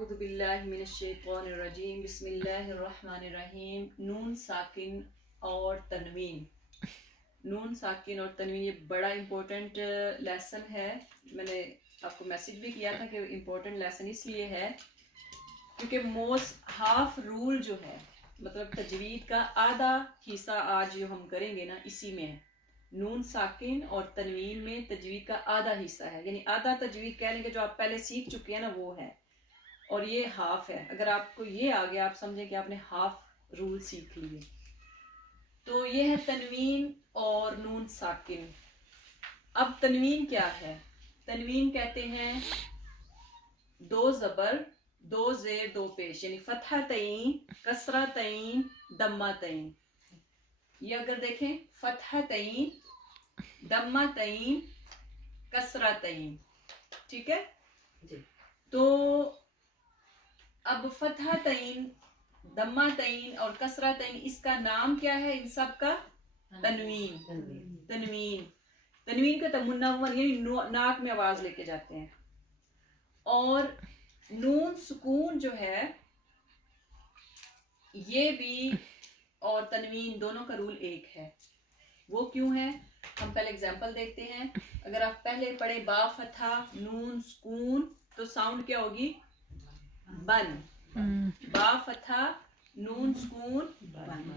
औज़ु बिल्लाहि मिनश्शैतानिर्रजीम बिस्मिल्लाहिर्रहमानिर्रहीम। नून साकिन और तनवीन, नून साकिन और तनवीन ये बड़ा इम्पोर्टेंट लेसन है। मैंने आपको मैसेज भी किया था कि इम्पोर्टेंट लेसन इसलिए है क्योंकि मोस्ट हाफ रूल जो है, मतलब तजवीद का आधा हिस्सा आज जो हम करेंगे ना, इसी में है। नून साकिन और तनवीन में तजवीद का आधा हिस्सा है, यानी आधा तजवीद कह लेंगे जो आप पहले सीख चुके हैं ना, वो है, और ये हाफ है। अगर आपको ये आ गया, आप समझें कि आपने हाफ रूल सीख लिए। तो ये है तनवीन और नून साकिन। अब तनवीन क्या है? तनवीन कहते हैं दो जबर, दो जेर, दो पेश, यानी फतहा तईन, कसरा तईन, दम्मा तईन। ये अगर देखें, फतहा तईन, दम्मा तईन, कसरा तईन, ठीक है जी। तो अब फतहा तईन, दम्मा तईन और कसरा तईन, इसका नाम क्या है इन सब का? तनवीन। तनवीन तनवीन का तमुन्नवन, यानी नाक में आवाज लेके जाते हैं। और नून सुकून जो है, ये भी और तनवीन दोनों का रूल एक है। वो क्यों है? हम पहले एग्जांपल देखते हैं। अगर आप पहले पढ़े बा फतहा नून सुकून, तो साउंड क्या होगी? बन। बा फतहा नून सुकून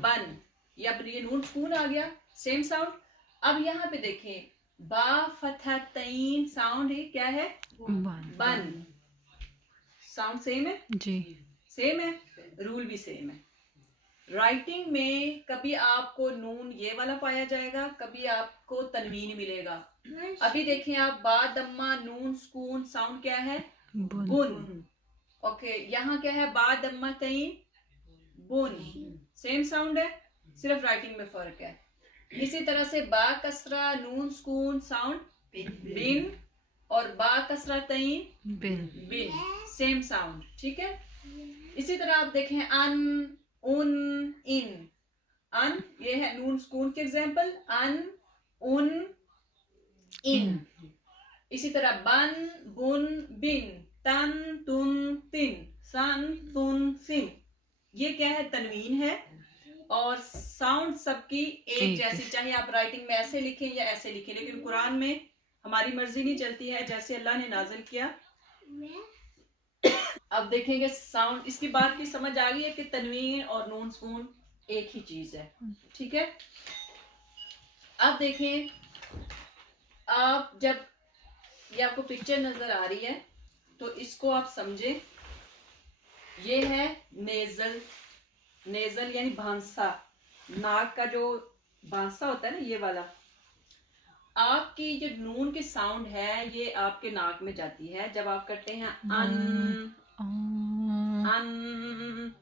बन। या ये नून सुकून आ गया, सेम साउंड। अब यहाँ पे देखें, बा फतहा तईन, साउंड है क्या है? बन। साउंड सेम है जी, सेम है, रूल भी सेम है। राइटिंग में कभी आपको नून ये वाला पाया जाएगा, कभी आपको तनवीन मिलेगा। अभी देखें आप, बा दम्मा नून सुकून, साउंड क्या है? बुन। ओके, यहाँ क्या है? बा दम्मा तईन, बुन, सेम साउंड है, सिर्फ राइटिंग में फर्क है। इसी तरह से बा कसरा नून सुकून, साउंड बिन, और बा कसरा तईन बिन, सेम साउंड, ठीक है। इसी तरह आप देखें, अन, उन, इन। अन, ये है नून सुकून के एग्जाम्पल, अन, उन, इन। इसी तरह बन, बुन, बिन, तन, तुन, तिन, सन, तुन, सिन। ये क्या है? तनवीन है। और साउंड सबकी एक जैसी, चाहे आप राइटिंग में ऐसे लिखें या ऐसे लिखें, लेकिन कुरान में हमारी मर्जी नहीं चलती है, जैसे अल्लाह ने नाज़िल किया। अब देखेंगे साउंड, इसकी बात की समझ आ गई है कि तनवीन और नून सुकून एक ही चीज है, ठीक है। अब देखें, आप जब ये आपको पिक्चर नजर आ रही है, तो इसको आप समझे। ये है नेजल। नेजल यानी भांसा, नाक का जो भांसा होता है ना, ये वाला। आपकी जो नून की साउंड है, ये आपके नाक में जाती है जब आप करते हैं अन। अन,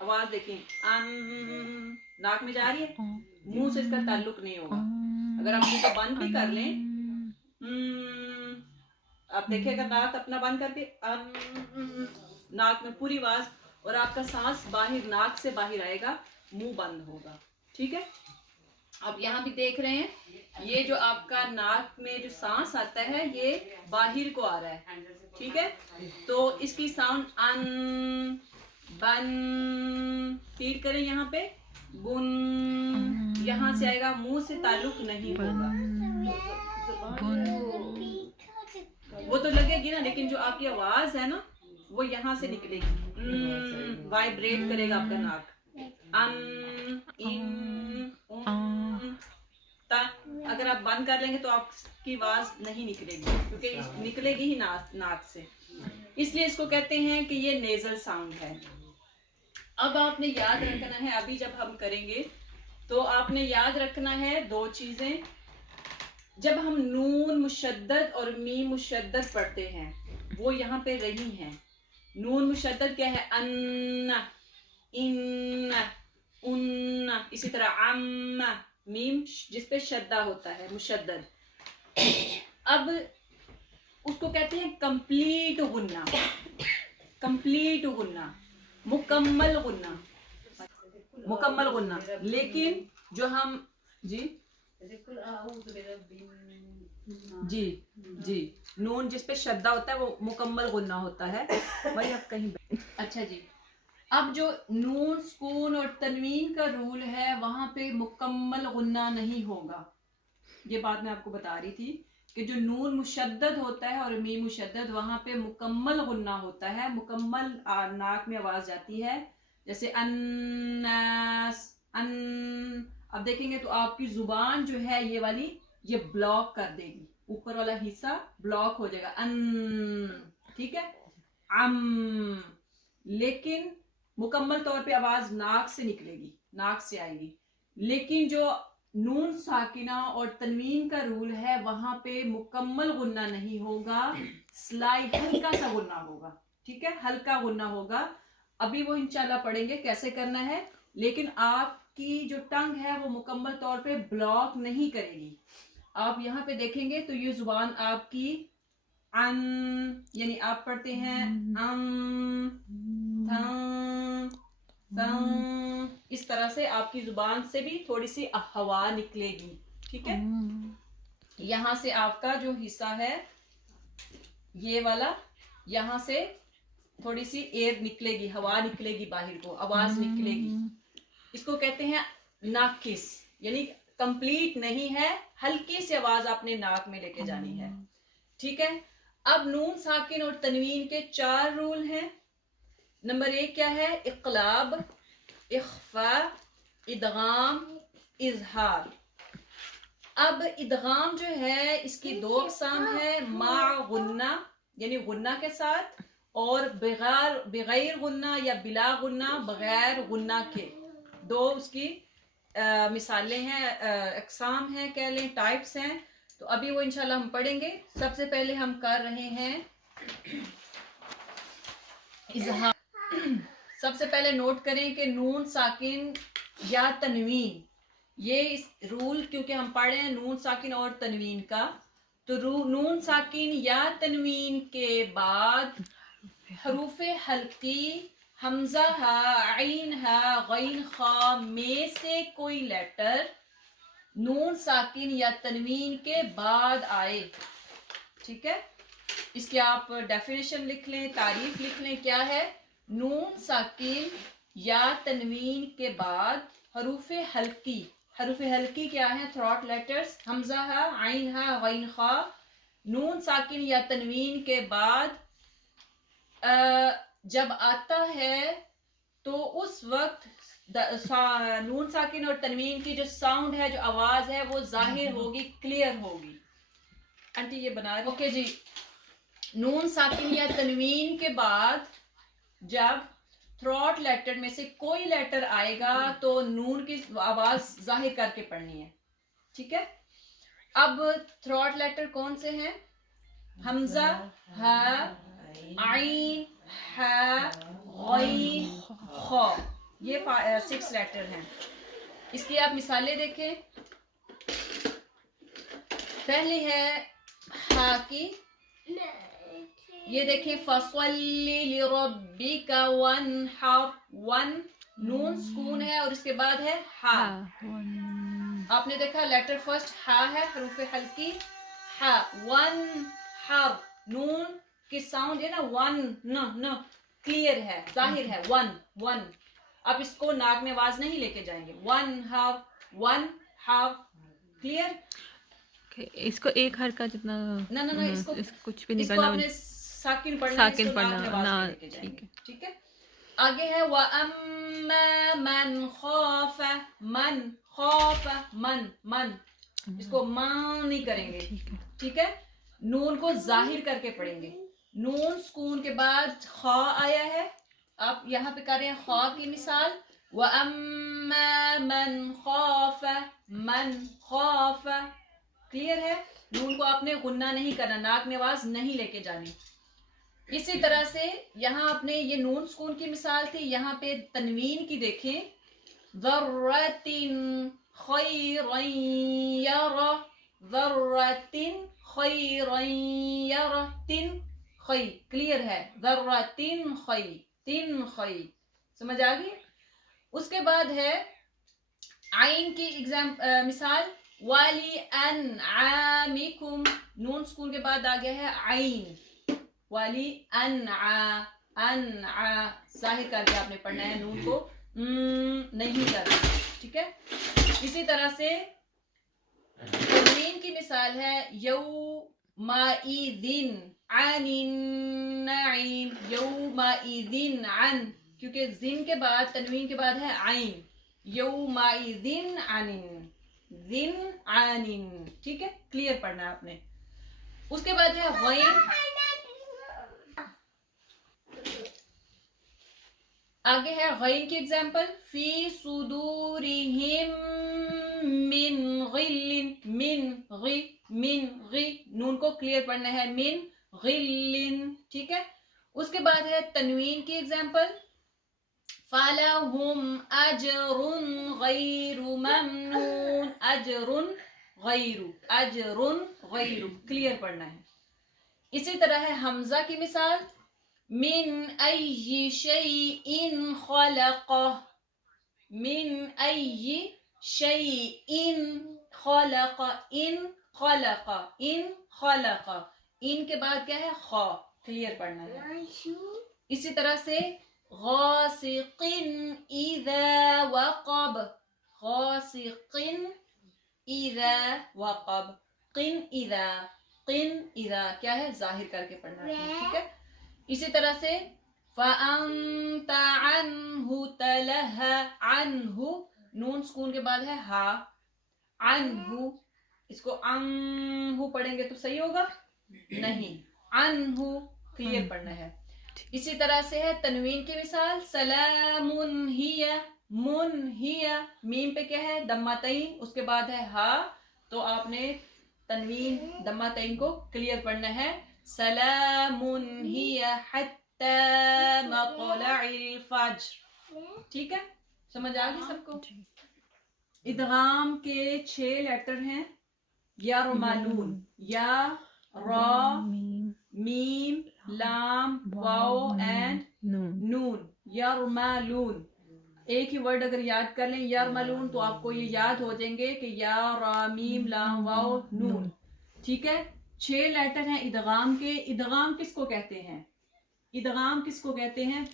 आवाज देखें, अन, नाक में जा रही है, मुंह से इसका ताल्लुक नहीं होगा। अगर आप मुंह को बंद भी कर लें, आप देखिएगा नाक अपना बंद करके अन, नाक में पूरी आवाज, और आपका सांस बाहर नाक से बाहर आएगा, मुंह बंद होगा, ठीक है। अब यहाँ भी देख रहे हैं, ये जो आपका नाक में जो सांस आता है, ये बाहर को आ रहा है, ठीक है। तो इसकी साउंड अन, बन, फील करें यहाँ पे, बुन, यहाँ से आएगा, मुंह से ताल्लुक नहीं होगा। वो तो लगेगी ना, लेकिन जो आपकी आवाज है ना, वो यहाँ से निकलेगी, वाइब्रेट करेगा आपका नाक। अन, इन, ता। अगर आप बंद कर लेंगे तो आपकी आवाज नहीं निकलेगी, क्योंकि निकलेगी ही नाक से, इसलिए इसको कहते हैं कि ये नेजल साउंड है। अब आपने याद रखना है, अभी जब हम करेंगे तो आपने याद रखना है दो चीजें। जब हम नून मुशद्दद और मीम मुशद्दद पढ़ते हैं, वो यहाँ पे रही हैं। नून मुशद्दद क्या है? अन्ना, इन्ना, उन्ना। इसी तरह अम्मा, मीम जिसपे शद्दा होता है, मुशद्दद। अब उसको कहते हैं कंप्लीट गुन्ना। कंप्लीट गुन्ना, मुकम्मल गुन्ना, मुकम्मल गुन्ना। लेकिन जो हम जी जी जी, नून जिस पे शद्दा होता है वो मुकम्मल गुन्ना होता है, वही आप कहीं। अच्छा जी, अब जो नून सुकून और तनवीन का रूल है वहां पे मुकम्मल गुन्ना नहीं होगा। ये बात मैं आपको बता रही थी कि जो नून मुशद्दद होता है और मीम मुशद्दद वहां पे मुकम्मल गुन्ना होता है, मुकम्मल नाक में आवाज जाती है, जैसे अन्नास अन। अब देखेंगे तो आपकी जुबान जो है ये वाली ये ब्लॉक कर देगी, ऊपर वाला हिस्सा ब्लॉक हो जाएगा अन, ठीक है। अम, लेकिन मुकम्मल तौर पे आवाज नाक से निकलेगी, नाक से आएगी। लेकिन जो नून साकिना और तनवीन का रूल है वहां पे मुकम्मल गुन्ना नहीं होगा, स्लाइड हल्का सा गुन्ना होगा, ठीक है, हल्का गुन्ना होगा। अभी वो इंशाल्लाह पढ़ेंगे कैसे करना है, लेकिन आपकी जो टंग है वो मुकम्मल तौर पे ब्लॉक नहीं करेगी। आप यहाँ पे देखेंगे तो ये जुबान आपकी अन, यानी आप पढ़ते हैं इस तरह से आपकी जुबान से भी थोड़ी सी हवा निकलेगी, ठीक है। यहां से आपका जो हिस्सा है ये वाला, यहां से थोड़ी सी एयर निकलेगी, हवा निकलेगी बाहर को, आवाज निकलेगी। इसको कहते हैं नाकिस, यानी कंप्लीट नहीं है, हल्की सी आवाज आपने नाक में लेके जानी है, ठीक है। अब नून साकिन और तनवीन के 4 रूल हैं। नंबर 1 क्या है? इक़लाब, इख्फा, इदगाम, इजहार। अब इदगाम जो है इसकी 2 अक़साम है, मा गुन्ना यानी गुन्ना के साथ, और बगैर गुन्ना या बिला गुन्ना, बगैर गुन्ना के। 2 उसकी मिसालें हैं, अक़साम हैं, कह लें टाइप्स हैं। तो अभी वो इंशाल्लाह हम पढ़ेंगे। सबसे पहले हम कर रहे हैं इज़हार। सबसे पहले नोट करें कि नून साकिन या तनवीन, ये इस रूल क्योंकि हम पढ़ रहे हैं नून साकिन और तनवीन का, तो नून साकिन या तनवीन के बाद हरूफे हल्की हमजा हा, आइन हा, गैन खा में से कोई लेटर नून साकिन या तनवीन के बाद आए, ठीक है। इसकी आप डेफिनेशन लिख लें, तारीफ लिख लें। क्या है? नून साकिन या तनवीन के बाद हरूफे हल्की, हरूफे हल्की क्या है? थ्रॉट लेटर्स, हमजा हा, आइन हा, गैन खा। नून साकिन या तनवीन के बाद जब आता है तो उस वक्त नून साकिन और तनवीन की जो साउंड है, जो आवाज है, वो जाहिर होगी, क्लियर होगी। आंटी ये बना रही? ओके जी। नून साकिन या तनवीन के बाद जब थ्रॉट लेटर में से कोई लेटर आएगा तो नून की आवाज जाहिर करके पढ़नी है, ठीक है। अब थ्रॉट लेटर कौन से हैं? हमजा, हा, आइन, हा, गैन, खा, ये 6 लेटर हैं। इसकी आप मिसालें देखें। पहली है हा की, ये देखें, फसल्ली लिरब्बिका वनहर, वन नून सुकून है और इसके बाद है हा। आपने देखा लेटर फर्स्ट हा है, हरूफ हल्की हा, वन हर, नून की साउंड है ना, वन न क्लियर है, जाहिर है, वन वन। अब इसको नाक में आवाज नहीं लेके जाएंगे, वन हाव, क्लियर। इसको एक हर का जितना ना इसको कुछ भी नहीं इसको करना, आपने साकिन पढ़ना, साकिन पढ़ना ना, ठीक है, ठीक है। आगे है व अम्मा मन खौफा, मन खौफा, मन इसको मान नहीं करेंगे, ठीक है। नून को जाहिर करके पढ़ेंगे। नून सुकून के बाद खा आया है, आप यहाँ पे कर रहे हैं खा की मिसाल, व अम्मा मन खौफा, मन खौफा, क्लियर है। नून को आपने गुन्ना नहीं करना, नाक में आवाज नहीं लेके जानी। इसी तरह से यहाँ आपने ये नून सुकून की मिसाल थी, यहाँ पे तनवीन की देखें, ज़र्रतिन खैरन यरा, ज़र्रतिन खैरन यरा, तिन खै, क्लियर है, ज़र्रतिन खै, तिन खै, समझ आ गई। उसके बाद है आइन की मिसाल, वाली अनआमिकुम, नून सुकून के बाद आ गया है आइन, वाली अनआ, जाहिर करके आपने पढ़ना है, नून को नहीं करना, ठीक है। इसी तरह से तनवीन की मिसाल है यौमाइदिन अनिन नईम, यौमाइदिन अन, क्योंकि जिन के बाद तनवीन के बाद है आइन, यौमाइदिन अनिन, दिन आनिन, ठीक है, क्लियर पढ़ना है आपने। उसके बाद है गैन, आगे है गैन की एग्जांपल, फी सुदूरिहिम मिन गिल्लिन, मिन गी, नून को क्लियर पढ़ना है, मिन गिल्लिन, ठीक है। उसके बाद है तनवीन की एग्जांपल, फलहुम अजरुन गैरु ममनून, अजरुन गैरु, क्लियर पढ़ना है। इसी तरह है हमजा की मिसाल, मिन अय्यि शैइन खलक़ह, मिन अय्यि शैइन खलक़, इन खलक़, इन खलक़, इन के बाद क्या है ख, क्लियर पढ़ना है। इसी तरह से गासिकिन इज़ा वक़ब, गासिकिन इज़ा वक़ब, किन इज़ा क्या है, जाहिर करके पढ़ना है, ठीक है। इसी तरह से फ़अन्त अन्हु तलहा, अन्हु, नून सुकून के बाद है हा, अन्हु, इसको अन्हु पढ़ेंगे तो सही होगा नहीं, अन्हु क्लियर पढ़ना है। इसी तरह से है तनवीन की मिसाल, सलामुन हिया, मुन हिया, मीम पे क्या है दम्मातैन, उसके बाद है हा, तो आपने तनवीन दम्मातैन को क्लियर पढ़ना है, सलामुन हिया हत्ता मत्लइल फज्र, ठीक है, समझ आ गई सबको। इदगाम के 6 लेटर हैं, या रोमालून, या रा मीम लाम वाओ एंड नून, यरमालून। एक ही वर्ड अगर याद कर लें यरमालून तो आपको ये याद हो जाएंगे कि या रा मीम लाम वाओ नून, ठीक है। 6 लेटर हैं इदगाम के। इदगाम किसको कहते हैं, इदगाम किसको कहते हैं,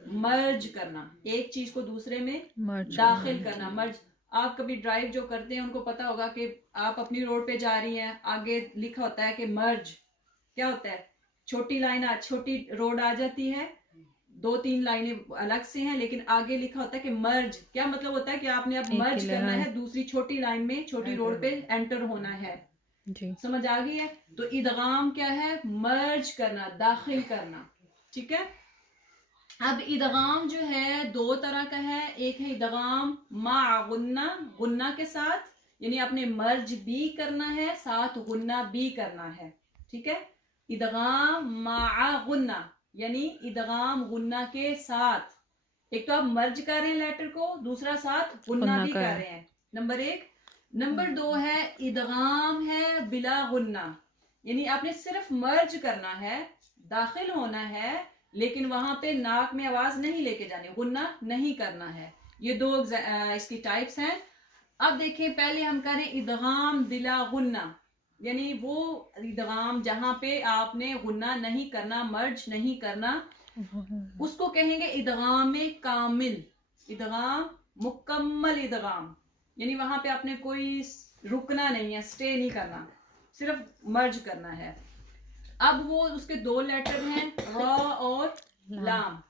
मर्ज करना, एक चीज को दूसरे में दाखिल करना, मर्ज। आप कभी ड्राइव जो करते हैं उनको पता होगा कि आप अपनी रोड पे जा रही हैं, आगे लिखा होता है कि मर्ज, क्या होता है, छोटी लाइन, छोटी रोड आ जाती है, 2-3 लाइनें अलग से हैं, लेकिन आगे लिखा होता है कि मर्ज, क्या मतलब होता है कि आपने अब मर्ज करना है, दूसरी छोटी लाइन में, छोटी रोड पे एंटर होना है जी। समझ आ गई है। तो इदगाम क्या है, मर्ज करना, दाखिल करना, ठीक है। अब इदगाम जो है 2 तरह का है, एक है इदगाम मा गुन्ना, गुन्ना के साथ, यानी आपने मर्ज भी करना है, साथ गुन्ना भी करना है, ठीक है। इदगाम मा गुन्ना यानी इदगाम गुन्ना के साथ, एक तो आप मर्ज कर रहे हैं लेटर को, दूसरा साथ गुन्ना भी कर रहे हैं, नंबर 1। नंबर 2 है इदगाम है बिला गुन्ना, यानी आपने सिर्फ मर्ज करना है, दाखिल होना है, लेकिन वहां पे नाक में आवाज नहीं लेके जानी, गुन्ना नहीं करना है। ये 2 इसकी टाइप्स हैं। अब देखें, पहले हम करें इदगाम बिला गुन्ना, यानी वो इदगाम जहां पे आपने गुन्ना नहीं करना, मर्ज नहीं करना, उसको कहेंगे इदगाम कामिल, इदगाम मुकम्मल इदगाम, यानी वहां पे आपने कोई रुकना नहीं है, स्टे नहीं करना, सिर्फ मर्ज करना है। अब वो उसके 2 लेटर हैं, रा और लाम,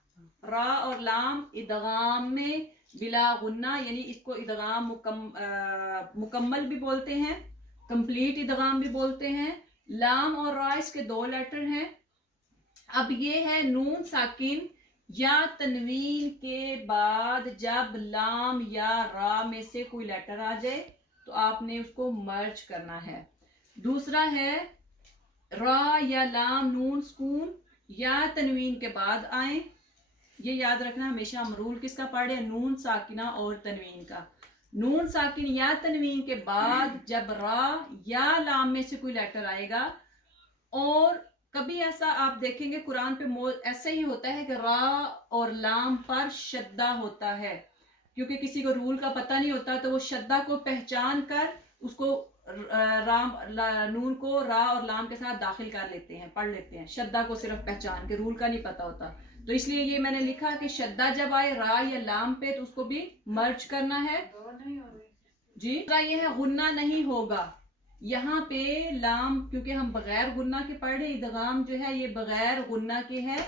रा और लाम इदगाम में बिला गुन्ना, यानी इसको इदगाम मुकम्मल भी बोलते हैं, कंप्लीट इदगाम भी बोलते हैं। लाम और रा इसके 2 लेटर हैं। अब ये है नून साकिन या तनवीन के बाद जब लाम या रा में से कोई लेटर आ जाए तो आपने उसको मर्ज करना है। दूसरा है रा या लाम नून सुकून या तनवीन के बाद आए, ये याद रखना हमेशा। हम रूल किसका पढ़ रहे हैं, नून साकिना और तनवीन का। नून साकिन या तनवीन के बाद जब रा या लाम में से कोई लेटर आएगा, और कभी ऐसा आप देखेंगे कुरान पे ऐसे ही होता है कि रा और लाम पर शद्दा होता है, क्योंकि किसी को रूल का पता नहीं होता तो वो शद्दा को पहचान कर उसको नून को रा और लाम के साथ दाखिल कर लेते हैं, पढ़ लेते हैं, शद्दा को सिर्फ पहचान के, रूल का नहीं पता होता। तो इसलिए ये मैंने लिखा कि शद्दा जब आए रा या लाम पे तो उसको भी मर्ज करना है जी। ये है गुन्ना नहीं होगा, यहाँ पे लाम क्योंकि हम बगैर गुन्ना के पढ़ रहे, इदगाम जो है ये बगैर गुन्ना के है,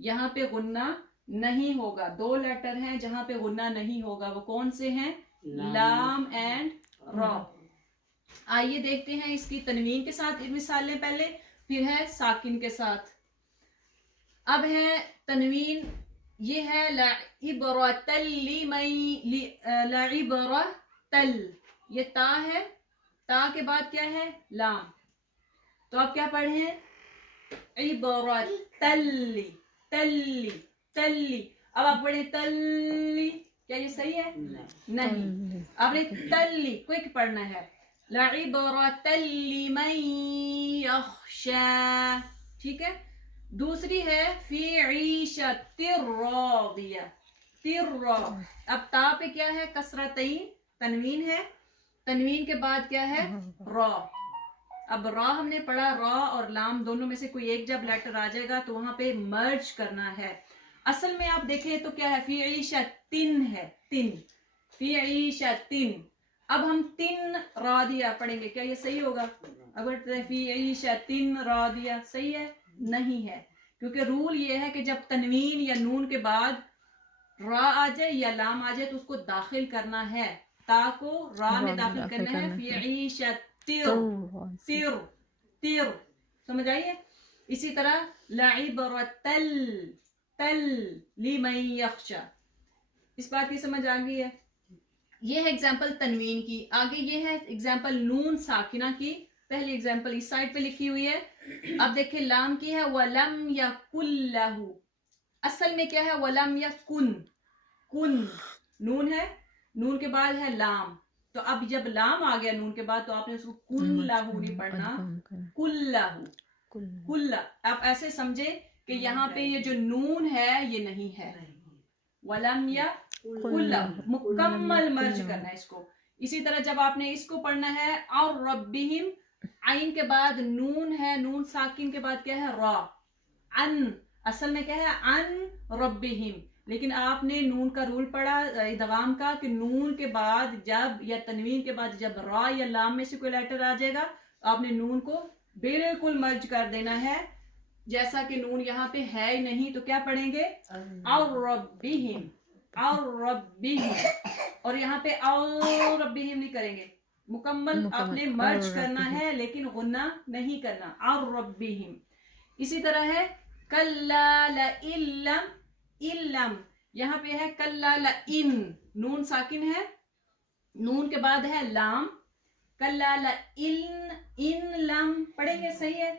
यहाँ पे गुन्ना नहीं होगा। दो लेटर हैं जहां पे गुन्ना नहीं होगा, वो कौन से हैं? लाम एंड रा। आइए देखते हैं इसकी तनवीन के साथ मिसालें पहले, फिर है साकिन के साथ। अब है तनवीन, ये है लाइबरतल लाइबरतल, ये ता है, ता के बाद क्या है? लाम। तो आप क्या पढ़े हैं? इबरतल्ली, तल्ली तल्ली। अब आप पढ़े तल्ली, क्या ये सही है? नहीं। आपने तल्ली क्विक पढ़ना है, लाइबरतल्ली मन यख्शा, ठीक है। दूसरी है फी ईशतिर रादिया, तिर्रा। अब ता पे क्या है? कसरतैन, तनवीन है, तनवीन के बाद क्या है? रा। अब रा हमने पढ़ा, रा और लाम दोनों में से कोई एक जब लेटर आ जाएगा तो वहां पे मर्ज करना है। असल में आप देखें तो क्या है? फी ईशतिन है, तिन, फी ईशतिन। अब हम तिन रादिया पढ़ेंगे, क्या ये सही होगा? अगर फी ईशतिन रादिया सही है? नहीं है, क्योंकि रूल ये है कि जब तनवीन या नून के बाद रा आ जाए या लाम आ जाए तो उसको दाखिल करना है, ता को रा में दाखिल करना है। फी ईशतिर, तिर, तिर, समझ आइए। इसी तरह लाइबरतल, तल लिमन यख्शा, इस बात की समझ आ गई है। ये है एग्जाम्पल तनवीन की। आगे ये है एग्जाम्पल नून साकिना की। पहली एग्जाम्पल इस साइड पे लिखी हुई है। अब देखिए लाम की है, वलम यकुल्लहु, असल में क्या है? वलम यकुन, कुन, नून है, नून के बाद है लाम। तो अब जब लाम आ गया नून के बाद तो आपने उसको कुन लाहू नहीं पढ़ना, कुल्लाहू, कुल्ला। आप ऐसे समझे कि यहाँ पे ये जो नून है ये नहीं है, वलम या कुल्ला, मुकम्मल मर्ज करना है इसको। इसी तरह जब आपने इसको पढ़ना है, और रब्बिहिम, आइन के बाद नून है, नून साकिन के बाद क्या है? रा, अन, असल में क्या है? अन रब्बिहिम, लेकिन आपने नून का रूल पढ़ा इदगाम का कि नून के बाद जब या तनवीन के बाद जब रा या लाम में से कोई लेटर आ जाएगा तो आपने नून को बिल्कुल मर्ज कर देना है। जैसा कि नून यहाँ पे है ही नहीं तो क्या पढ़ेंगे? और रब्बिहिम, और रब्बिहिम, और यहाँ पे और रब्बिहिम नहीं करेंगे, मुकम्मल आपने मर्ज करना है लेकिन गुन्ना नहीं करना, और रब्बिहिम। इसी तरह है कल्ला लइल्लम, इल्लम, यहाँ पे है कल्ला लइन, नून साकिन है, नून के बाद है लाम, कल्ला लइन, इन लम पढ़ेंगे, सही है?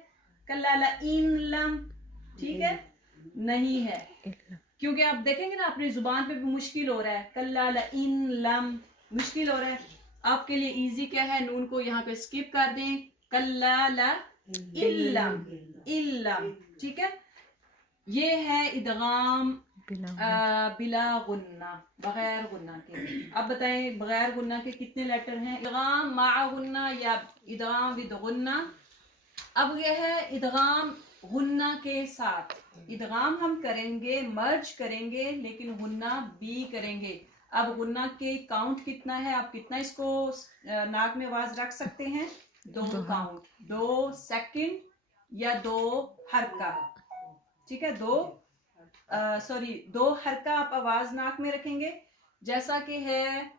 कल्ला लइन लम, ठीक है? नहीं है, क्योंकि आप देखेंगे ना अपनी जुबान पे भी मुश्किल हो रहा है, कल्ला लइन लम मुश्किल हो रहा है। आपके लिए इजी क्या है? नून को यहाँ पे स्किप कर दें, कल्ला लइल्लम, इल्लम, ठीक है? ये है इदगाम बिला गुन्ना, बगैर गुन्ना के। अब बताएं बगैर गुन्ना के कितने लेटर हैं? इदगाम मा गुन्ना या इदगाम विद गुन्ना। अब यह है इदगाम गुन्ना के साथ। इदगाम हम करेंगे, मर्ज करेंगे, लेकिन गुन्ना भी करेंगे। अब गुन्ना के काउंट कितना है? आप कितना इसको नाक में आवाज रख सकते हैं? 2 काउंट, 2 सेकंड या 2 हरका, ठीक है? 2 हरका आप आवाज नाक में रखेंगे। जैसा कि है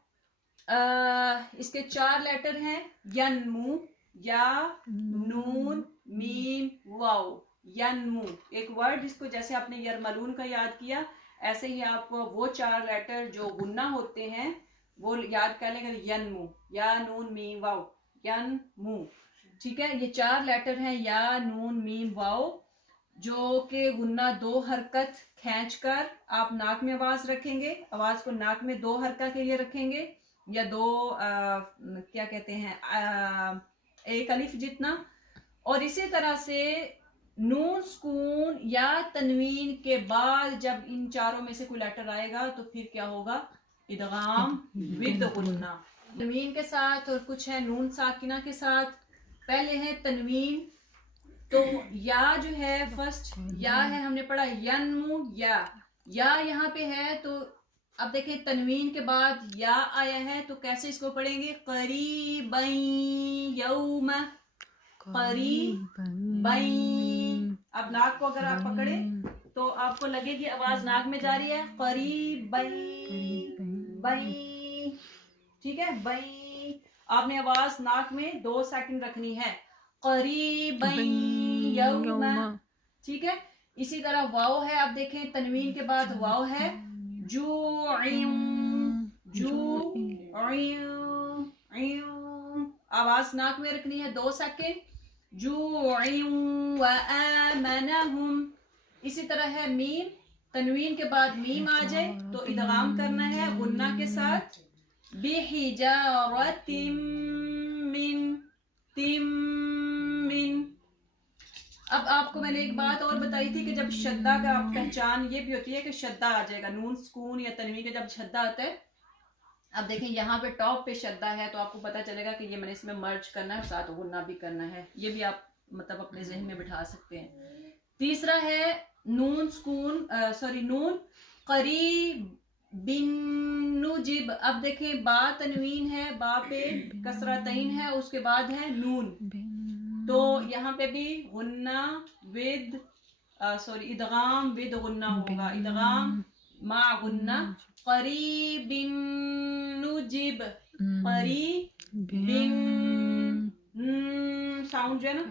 इसके 4 लेटर हैं, यनमू, या, नून, मीम, वाओ, यनमू। एक वर्ड जिसको जैसे आपने यरमलून का याद किया, ऐसे ही आप वो 4 लेटर जो गुन्ना होते हैं वो याद कर लेंगे। यनमू, या, नून, मीम, वाओ, यनमू, ठीक है? ये 4 लेटर हैं, या, नून, मीम, वाओ, जो के गुन्ना 2 हरकत खींच कर आप नाक में आवाज रखेंगे। आवाज को नाक में 2 हरकत के लिए रखेंगे, या 2 क्या कहते हैं, 1 अलिफ जितना। और इसी तरह से नून सुकून या तनवीन के बाद जब इन चारों में से कोई लेटर आएगा तो फिर क्या होगा? इदगाम विद गुन्ना, तनवीन के साथ और कुछ है नून साकिना के साथ। पहले है तनवीन, तो या जो है फर्स्ट या है, हमने पढ़ा यन्मु या यहाँ पे है। तो अब देखें तनवीन के बाद या आया है, तो कैसे इसको पढ़ेंगे? करीबन यौम, करीबन। अब नाक को अगर आप पकड़े तो आपको लगेगी आवाज नाक में जा रही है, करीबन बई, ठीक है, बई। आपने आवाज नाक में 2 सेकंड रखनी है, करीबन यौमा, ठीक है। इसी तरह वाव है, आप देखें तनवीन के बाद वाव है, आवाज नाक में रखनी है 2 सेकंड, व आमनहुम। इसी तरह है मीम, तनवीन के बाद मीम आ जाए तो इदगाम करना है गुन्ना के साथ, बिहिजारतिम मिन। अब आपको मैंने एक बात और बताई थी कि जब शद्दा का पहचान ये भी होती है कि शद्दा आ जाएगा, नून सुकून या तनवीन का जब शद्दा आता है। अब देखें यहाँ पे टॉप पे शद्दा है तो आपको पता चलेगा कि ये मैंने इसमें मर्ज करना है, साथ गुन्ना भी करना है। ये भी आप मतलब अपने जहन में बिठा सकते हैं। तीसरा है नून सुकून, नून करीबिन नुजिब। अब देखें बा तनवीन है, बा पे कसरा तईन है, उसके बाद है नून, तो यहाँ पे भी गुन्ना विद इदगाम विद गुन्ना होगा, इदगाम मा गुन्ना, करीबिन नुजिब, करीबिन। साउंड जो है ना,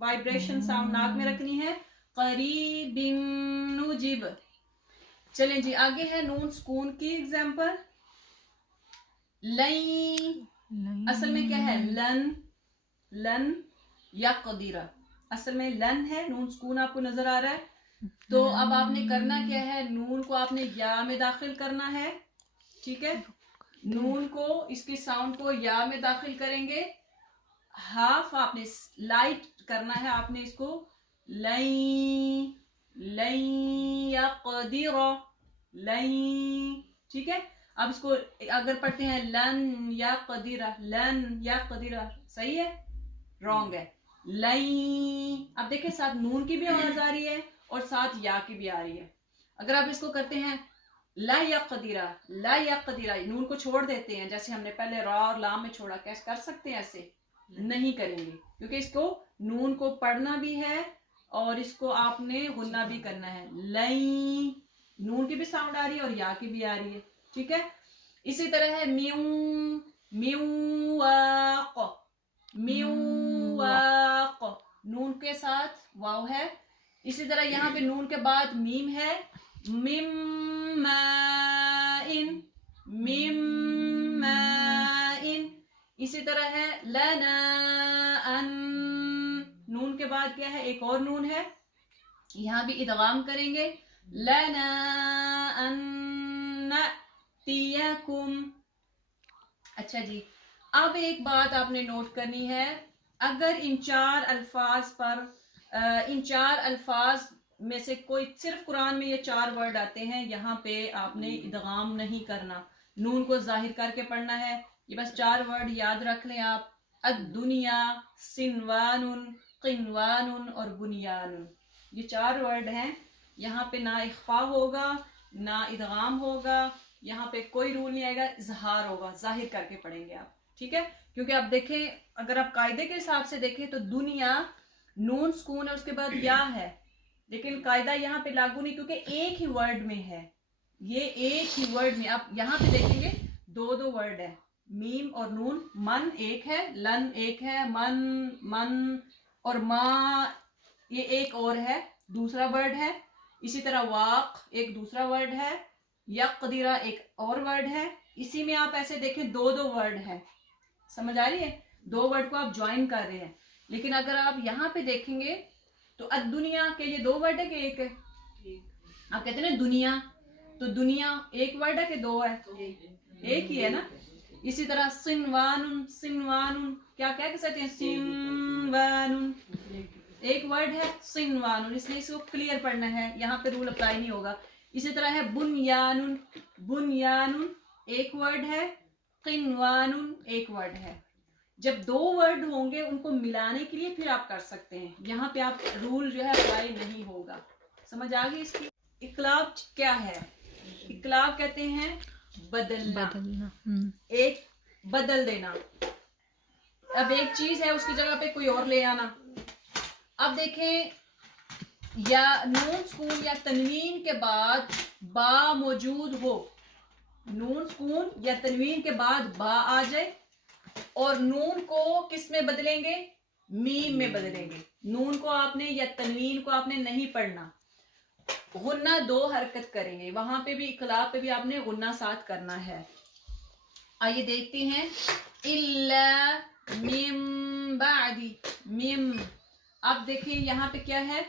वाइब्रेशन साउंड नाक में रखनी है, करीबिन नुजिब। चलें जी, आगे है नून सुकून की एग्जाम्पल, लन। असल में क्या है? लन या कदीरा, असल में लन है, नून सुकून आपको नजर आ रहा है। तो अब आपने करना क्या है? नून को आपने या में दाखिल करना है, ठीक है। नून को, इसकी साउंड को या में दाखिल करेंगे, हाफ आपने लाइट करना है, आपने इसको लन या कदीरा, लन, ठीक है। अब इसको अगर पढ़ते हैं लन या कदीरा, लन या कदीरा, सही है? रॉन्ग है, लन। अब देखें साथ नून की भी आवाज आ रही है और साथ या की भी आ रही है। अगर आप इसको करते हैं ला या कदीरा, ला या कदीरा, नून को छोड़ देते हैं जैसे हमने पहले रा और लाम में छोड़ा, कैसे कर सकते हैं? ऐसे नहीं करेंगे, क्योंकि इसको नून को पढ़ना भी है और इसको आपने गुन्ना भी करना है। लाई, नून की भी साउंड आ रही है और या की भी आ रही है, ठीक है। इसी तरह है म्यू, म्यूवाक, म्यूवाक, नून के साथ वाव है। इसी तरह यहाँ पे नून के बाद मीम है, मिम्माइन, मिम्माइन। इसी तरह है लना अन, नून के बाद क्या है? एक और नून है, यहाँ भी इदगाम करेंगे, लना अन्नतियकुम। अच्छा जी, अब एक बात आपने नोट करनी है, अगर इन 4 अल्फाज पर, इन 4 अल्फाज में से कोई, सिर्फ कुरान में ये 4 वर्ड आते हैं, यहाँ पे आपने इदगाम नहीं करना, नून को जाहिर करके पढ़ना है। ये बस 4 वर्ड याद रख लें आप, अद-दुनिया, सिनवानुन, किनवानुन और बुनियानुन। ये 4 वर्ड हैं। यहाँ पे ना इख्फा होगा ना इदगाम होगा, यहाँ पे कोई रूल नहीं आएगा, इजहार होगा, जाहिर करके पढ़ेंगे आप, ठीक है। क्योंकि आप देखें, अगर आप कायदे के हिसाब से देखें तो दुनिया नून सुकून है, उसके बाद या है, लेकिन कायदा यहाँ पे लागू नहीं, क्योंकि एक ही वर्ड में है, ये एक ही वर्ड में। आप यहाँ पे देखेंगे 2 वर्ड है, मीम और नून। मन एक है, लन एक है, मन और माँ ये एक और है, दूसरा वर्ड है। इसी तरह वाक एक दूसरा वर्ड है, यक़दीरा एक और वर्ड है। इसी में आप ऐसे देखें 2 वर्ड है, समझ आ रही है? 2 वर्ड को आप ज्वाइन कर रहे हैं। लेकिन अगर आप यहाँ पे देखेंगे तो दुनिया के ये 2 वर्ड है कि एक है? आप कहते हैं ना दुनिया, तो दुनिया एक वर्ड है कि 2 है? एक ही है ना। इसी तरह सिनवानुन, सिनवानुन क्या क्या कह सकते हैं? सिनवानुन एक वर्ड है, सिनवानुन, इसलिए इसको क्लियर पढ़ना है, यहाँ पे रूल अप्लाई नहीं होगा। इसी तरह है बुनयानुन, बुनयानुन एक वर्ड है, क़िनवानुन एक वर्ड है। जब दो वर्ड होंगे उनको मिलाने के लिए फिर आप कर सकते हैं, यहाँ पे आप रूल जो है अप्लाई नहीं होगा। समझ आ गई इसकी? इकलाब क्या है? इकलाब कहते हैं बदलना, एक बदल देना। अब एक चीज है उसकी जगह पे कोई और ले आना। अब देखें, या नून सुकून या तनवीन के बाद बा मौजूद हो, नून सुकून या तनवीन के बाद बा आ जाए और नून को किस में बदलेंगे? मीम में बदलेंगे। नून को आपने या तनवीन को आपने नहीं पढ़ना, गुन्ना दो हरकत करेंगे, वहां पे भी इकलाब पे भी आपने गुन्ना साथ करना है। आइए देखते हैं, इल्ला मिम बादी, मिम। अब देखिए यहाँ पे क्या है?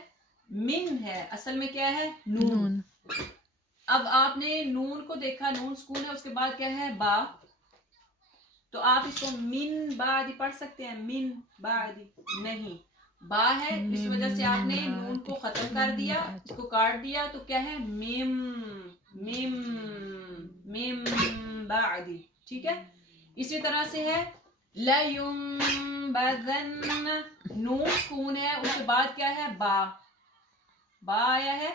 मिन है, असल में क्या है? नून। अब आपने नून को देखा, नून सुकून है, उसके बाद क्या है? बा। तो आप इसको मिन बादी पढ़ सकते हैं, मिन बादी नहीं, बा है, इस वजह से आपने नून को खत्म कर दिया, इसको काट दिया, तो क्या है? मिम, मिम, मिम बादी। ठीक है, इसी तरह से है लयुम्बदन, नून सुकून है, उसके बाद क्या है? बा, बा आया है,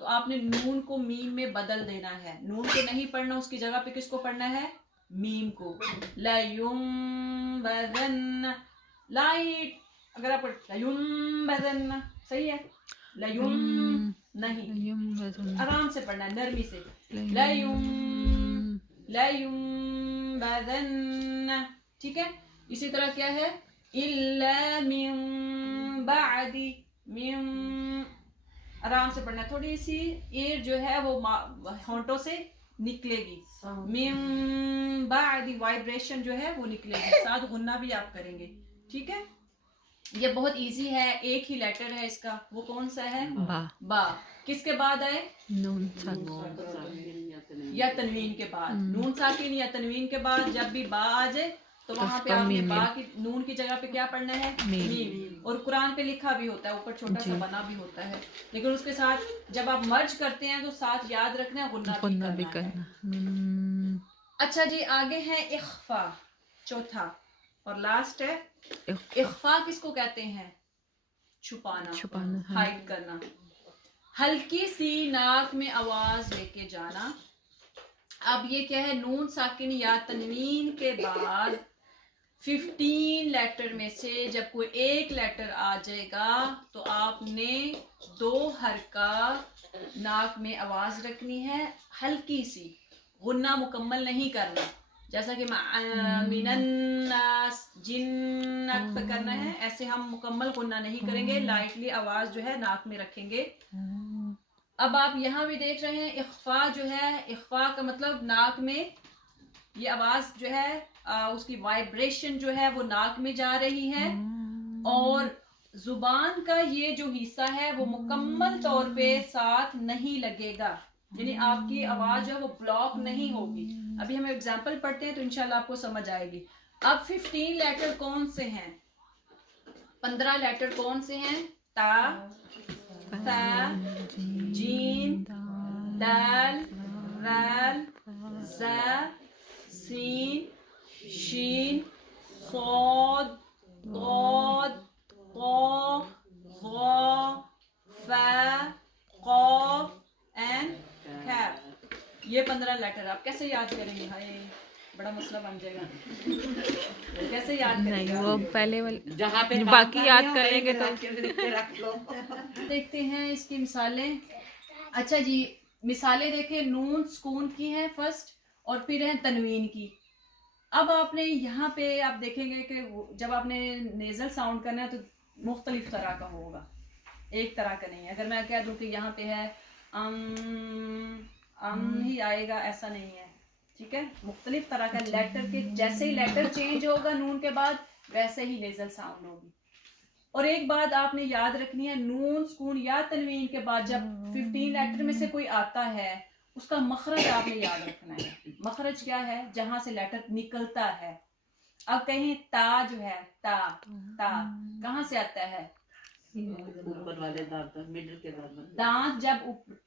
तो आपने नून को मीम में बदल देना है। नून को नहीं पढ़ना, उसकी जगह पे किसको पढ़ना है? मीम को। लयुम्बदन, लाइट, अगर आप लयुम्बदन सही है, लयुम नहीं, आराम से पढ़ना है, नरमी से। लयुम्बदन, ठीक है। इसी तरह क्या है? इल्ला मिन बादी, मिन, आराम से पढ़ना, थोड़ी सी एयर जो है वो होंठों से निकलेगी, मिन बादी, वाइब्रेशन जो है वो निकलेगी, साथ गुन्ना भी आप करेंगे। ठीक है, ये बहुत इजी है, एक ही लेटर है इसका, वो कौन सा है? बा। बा किसके बाद आए? नून साकिन या तनवीन के बाद। नून साकिन या तनवीन के बाद जब भी बा आ जाए तो वहां पे आपने बा की, नून की जगह पे क्या पढ़ना है? मीम। और कुरान पे लिखा भी होता है, ऊपर छोटा सा बना भी होता है, लेकिन उसके साथ जब आप मर्ज करते हैं तो साथ याद रखना है गुन्ना भी करना है। अच्छा जी, आगे है इख्फा, चौथा और लास्ट है। इख्फा किसको कहते हैं? छुपाना, छुपाना, हाइड करना। हल्की सी नाक में आवाज लेके जाना। अब ये क्या है? नून साकिन या तनवीन के बाद 15 लेटर में से जब कोई एक लेटर आ जाएगा तो आपने दो हरका नाक में आवाज रखनी है, हल्की सी, गुन्ना मुकम्मल नहीं करना। जैसा कि मिनन्नास, जिन्नत पे करना है, ऐसे हम मुकम्मल गुन्ना नहीं करेंगे, लाइटली आवाज जो है नाक में रखेंगे। अब आप यहाँ भी देख रहे हैं इख्फा जो है, इख्फा का मतलब नाक में ये आवाज जो है उसकी वाइब्रेशन जो है वो नाक में जा रही है, और जुबान का ये जो हिस्सा है वो मुकम्मल तौर पे साथ नहीं लगेगा, यानी आपकी आवाज जो है वो ब्लॉक नहीं होगी। अभी हम एग्जांपल पढ़ते हैं तो इंशाल्लाह आपको समझ आएगी। अब 15 लेटर कौन से हैं? 15 लेटर कौन से हैं? ता, सा, जीम, दाल, राल, जा, सीन, शीन, सौद, तौद, तौ, ज़ा, फा, क़ाफ एंड काफ। ये 15 लेटर आप कैसे याद करेंगे? हाय, बड़ा मसला बन जाएगा। कैसे याद करेंगे? नहीं, वो पहले वाले जहाँ पे बाकी याद करेंगे तो रख लो। देखते हैं इसकी मिसालें। अच्छा जी, मिसालें देखें, नून सुकून की हैं फर्स्ट और फिर है तनवीन की। अब आपने यहाँ पे आप देखेंगे कि जब आपने नेजल साउंड करना है तो मुख्तलिफ तरह का होगा, एक तरह का नहीं है। अगर मैं कह दूं कि यहाँ पे है ही आएगा, ऐसा नहीं है। ठीक है, मुख्तलिफ तरह का लेटर के, जैसे ही लेटर चेंज होगा नून के बाद वैसे ही नेजल साउंड होगी। और एक बात आपने याद रखनी है, नून सुकून या तनवीन के बाद जब 15 लेटर में से कोई आता है उसका मखरज आपने याद रखना है। मखरज क्या है? जहां से लेटर निकलता है। अब कहें ता जो है, ता, ता कहाँ से आता है? ऊपर वाले दांत, मिडिल के दांत, जब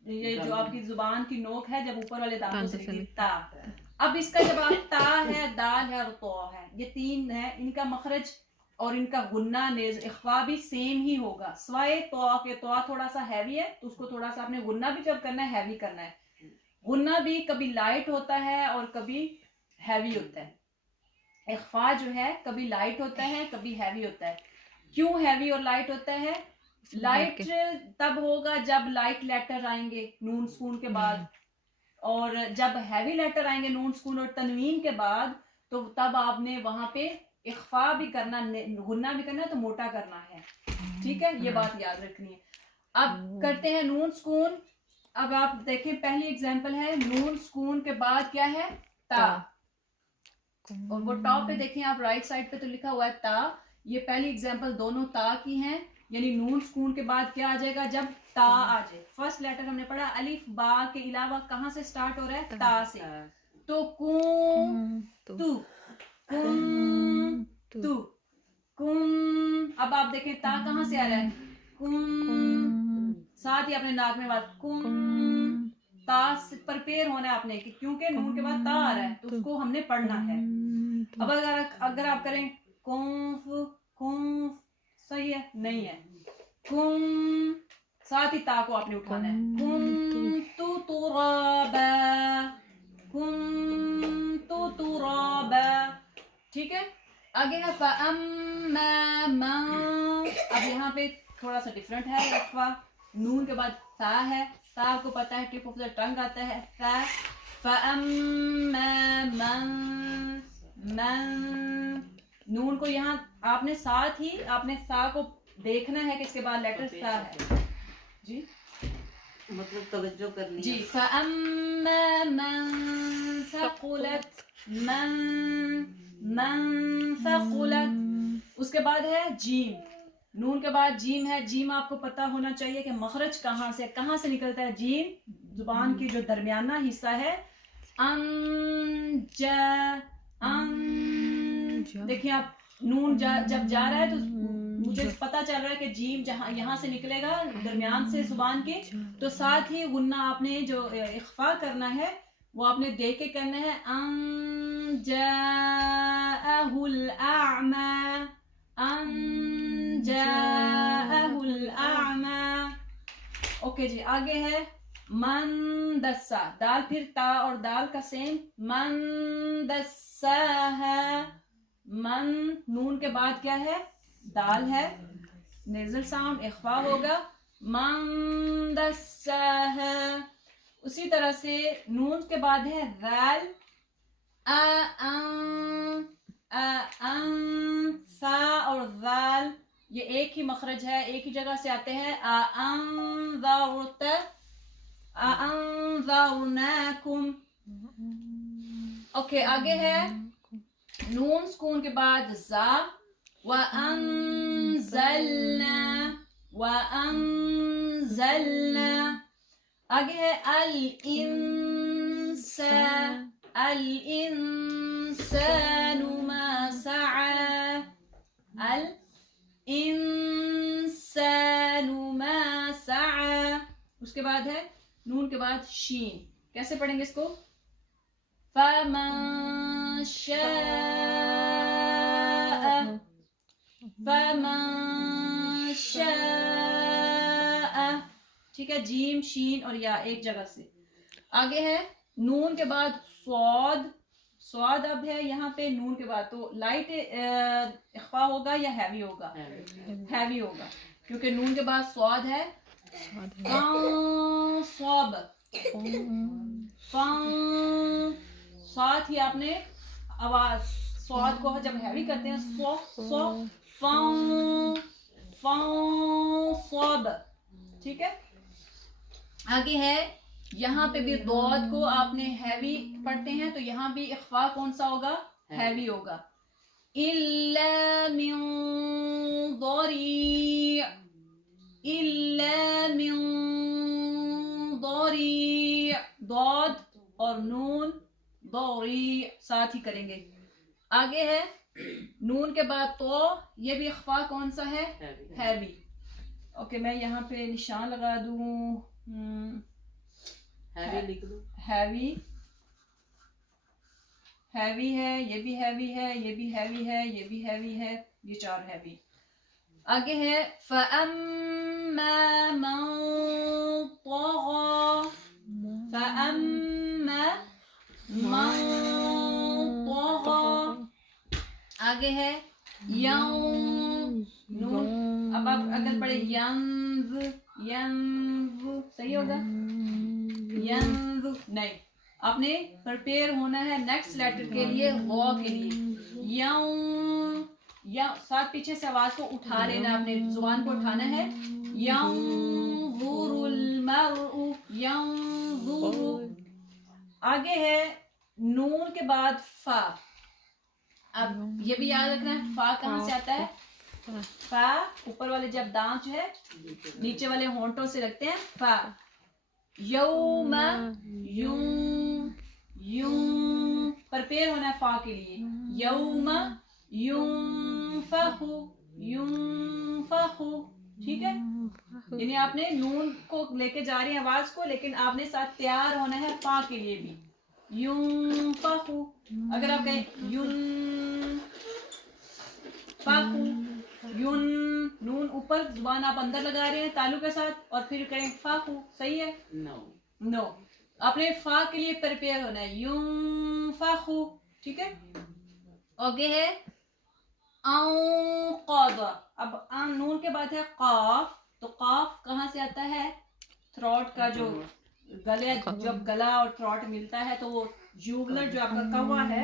ये जो आपकी जुबान की नोक है जब ऊपर वाले दांतों से निकलती, ता। अब इसका जब आप ता है, दाल है और तो है, ये तीन है, इनका मखरज और इनका गुन्ना नेज इख्फा भी सेम ही होगा, स्वाए तो के तो थोड़ा सा हैवी है तो उसको थोड़ा सा आपने गुन्ना भी जब करना है हैवी करना है। गुन्ना भी कभी लाइट होता है और कभी हैवी होता है। इख्फा जो है कभी लाइट होता है कभी हैवी होता है। क्यों हैवी और लाइट होता है? लाइट तब होगा जब लाइट लेटर आएंगे नून सुकून के बाद, और जब हैवी लेटर आएंगे नून सुकून और तनवीन के बाद, तो तब आपने वहां पे इख्फा भी करना, गुन्ना भी करना है तो मोटा करना है। ठीक है, ये बात याद रखनी है। अब करते हैं नून सुकून। अब आप देखें पहली एग्जांपल है नून सुकून के बाद क्या है? ता। और वो टॉप पे देखें आप राइट साइड पे तो लिखा हुआ है ता। ये पहली एग्जांपल दोनों ता की हैं, यानी नून सुकून के बाद क्या आ जाएगा? जब ता आ जाए। फर्स्ट लेटर हमने पढ़ा अलिफ बा के अलावा कहाँ से स्टार्ट हो रहा है? ता से। तो कुम तू, कुम तू, कुम। अब आप देखें ता कहाँ से आ रहा है? कुम, साथ ही अपने नाक में बात कुम, ता से प्रिपेयर होना है आपने कि क्योंकि नून के बाद ता आ रहा है तो उसको हमने पढ़ना है। अब अगर आप करें कुंफ, कुंफ, सही है? नहीं है। कुम, साथ ही ता को आपने उठाना है। कुम तू तुराबा, कुम तू तुराबा। ठीक है, आगे है फअम्मा मन। अब यहाँ पे थोड़ा सा डिफरेंट है इख्फा। नून के बाद ता है, ता को पता है टिप ऑफ द टंग आता है ता। फअम्मा मन, मन। नून को यहाँ आपने साथ ही आपने सा को देखना है कि इसके बाद लेटर सा है जी, मतलब तवज्जो करनी जी। फअम्मा मन सकुलत, मन, मन सकुलत। उसके बाद है जीम। नून के बाद जीम है। जीम आपको पता होना चाहिए कि मखरज कहाँ से निकलता है। जीम जुबान की जो दरमियाना हिस्सा है। अंजा, अंजा। देखिए आप नून जब जा रहा है तो मुझे पता चल रहा है कि जीम जहाँ यहाँ से निकलेगा दरमियान से जुबान के, तो साथ ही गुन्ना आपने जो इख्फा करना है वो आपने देख के करना है। अंजाअहुल अअमा, अंजाअहुल अअमा। ओके जी, आगे है मन दस्सा। दाल फिर ता और दाल का सेम। मन दस्सा है। मन, नून के बाद क्या है? दाल है, नेजल साउंड इख्फा होगा। मन दस्सा है। उसी तरह से नून के बाद है दाल। सा और दाल ये एक ही मखरज है, एक ही जगह से आते हैं। ओके, आगे है नून सुकून के बाद जा। वअंज़लना, वअंज़लना। आगे है अल इंसान, अल इंसानु मा सआ, अल इंसानु मा सआ। उसके बाद है नून के बाद शीन। कैसे पढ़ेंगे इसको? फमन शाअ, फमन शाअ। ठीक है, जीम शीन और या एक जगह से। आगे है नून के बाद स्वाद। स्वाद अब है यहाँ पे नून के बाद, तो लाइट इख्फा होगा या हैवी होगा? हैवी होगा, क्योंकि नून के बाद स्वाद है। स्वाब, साथ ही आपने आवाज स्वाद को जब हैवी करते हैं स्व स्व स्वाब। ठीक है, आगे है यहाँ पे भी दौद को आपने हैवी पढ़ते हैं तो यहाँ भी इख्फा कौन सा होगा? हैवी होगा। इल्ला मिन दरी, इल्ला मिन दरी। दौद और नून दौरी साथ ही करेंगे। आगे है नून के बाद तो, ये भी इख्फा कौन सा है? हैवी। ओके, मैं यहाँ पे निशान लगा दूं। हैवी लिख दो। हैवी, हैवी है, ये भी हैवी है, ये भी हैवी है, ये भी हैवी है, ये 4 हैवी। आगे है फअम्मा मन तग़ा, फअम्मा मन तग़ा। आगे है नून, अब आप अगर पढ़े सही होगा? नहीं, आपने प्रिपेयर होना है नेक्स्ट लेटर के लिए, गौ के लिए। या साथ पीछे से आवाज को उठा लेना, आपने जुबान को उठाना है। आगे है नून के बाद फा। अब ये भी याद रखना है, फा कहाँ से आता है? फा ऊपर वाले जब दांत जो है नीचे वाले होंठों से लगते हैं, फा। यौम, यूं, यूं प्रिपेयर होना है फा के लिए। यौम युंफखु, युंफखु, ठीक है? यानी आपने नून को लेके जा रही है आवाज को, लेकिन आपने साथ तैयार होना है फा के लिए भी। युंफखु, अगर आप कहें युन फाखु, युन, नून ऊपर, जुबान आप अंदर लगा रहे हैं तालु के साथ, और फिर कहें फाखु, सही है? नो, आपने फा के लिए प्रिपेयर होना है, युं फाखु, ठीक है? आगे है औक़द। अब नून के बाद है काफ, तो काफ कहाँ से आता है? थ्रोट का जो गले, जब गला और थ्रोट मिलता है तो वो जुगलर जो आपका कौवा है,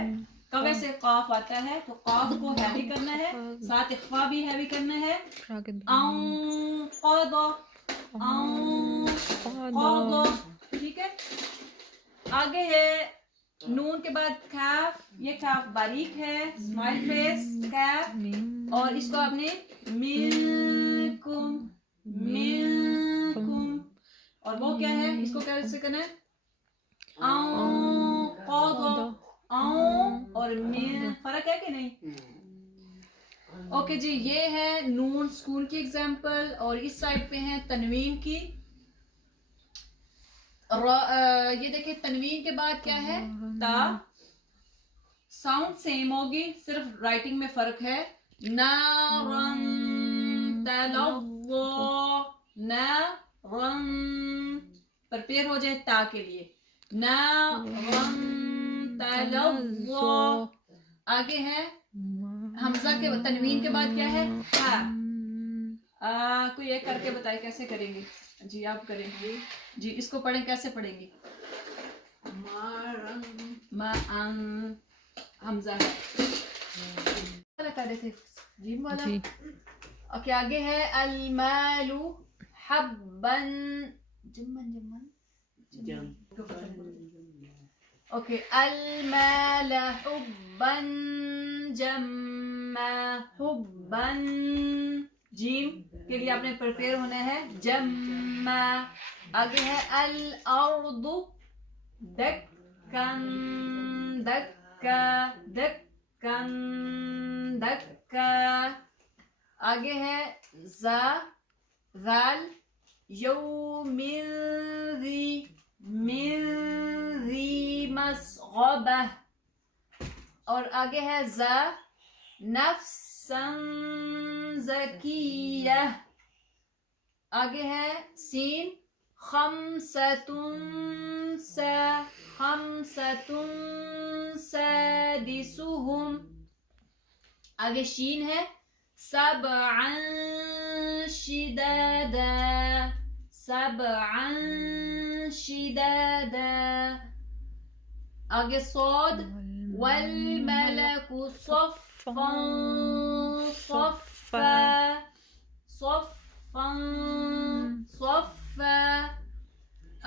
कवे से काफ आता है, तो काफ को हैवी करना है, साथ इख्फा भी हैवी करना है। ठीक है? आगे है नून के बाद कैफ, ये कैफ बारीक है, स्माइल फेस कैफ, और इसको आपने मिलकुम, मिलकुम, और वो क्या है, इसको कैसे करना है? और मिल, फर्क है कि नहीं? ओके जी, ये है नून स्कूल की एग्जाम्पल, और इस साइड पे है तनवीन की। ये देखिए तनवीन के बाद क्या है? ता। साउंड सेम होगी, सिर्फ राइटिंग में फर्क है। नारन तलव्वा, नारन, प्रिपेयर हो जाए ता के लिए। नारन तलव्वा। आगे है हमजा के तनवीन के बाद क्या है? हा। कोई एक करके बताए कैसे करेंगे? जी आप करेंगे जी, इसको पढ़ें, कैसे पढ़ेंगे? हमजा है कर थे जी वाला। ओके, आगे है अलमालु हब्बन जम्मन ओके, अलमाल हुब्बन जम्मा हुब्बन। जीम के लिए आपने प्रिपेयर होना है जम्मा। आगे है अल अर्दु दक्कन दक्का दक्कन दक्का। आगे है जा जाल यौमिज़ी मिज़ी मस्ग़बा। और आगे है जा नफ्सन ज़किया। आगे है सीन खम्सतुन सादिसुहुम। आगे शीन है सबअन शिदादा सबअन शिदादा। आगे सौद वल मलकु सफ़्फ़न सफ़्फ़ा सफ़्फ़न सफ़्फ़ा।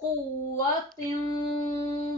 क़ुव्वतिन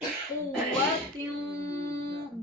क़ुव्वतिन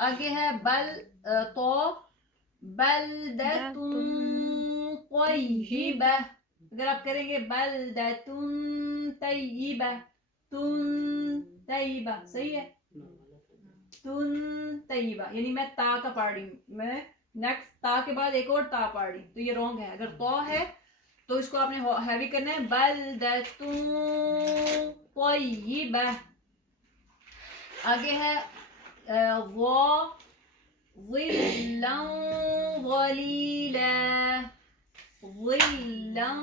आगे है बल तो बलदतुन तय्यिबा। अगर आप करेंगे बलदतुन तय्यिबा, तुन तय्यिबा, सही है? तुन तय्यिबा, यानी मैं ता का पढ़ रही हूँ, मैं नेक्स्ट ता के बाद एक और ता पढ़ रही, तो ये रॉन्ग है। अगर तो है तो इसको आपने हैवी करना है, बलदतुन तय्यिबा। आगे है ज़िल्लन ज़लीला, ज़िल्लन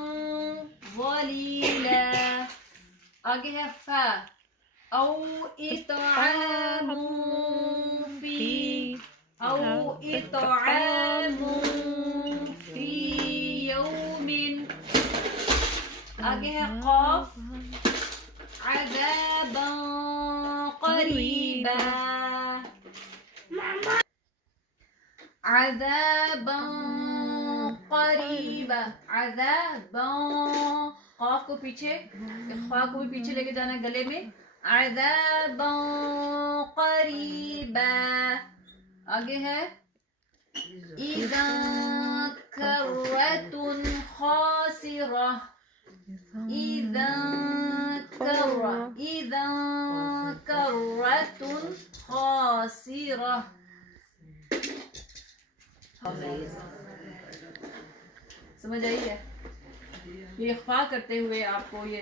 ज़लीला। आगे है फा औ इतआमुन फी, औ इतआमुन फी यौमिन। आगे है क़ाफ अज़ाबन क़रीबा, अज़ाबन क़रीबा, अज़ाबन, क़ाफ को पीछे, ख़ा को भी पीछे लेके जाना है गले में, अज़ाबन क़रीबा। आगे है इज़ा कर्रतुन ख़ासिरा, इज़ा कर्रतुन ख़ासिरा। समझ आई है? ये ख्वा करते हुए आपको ये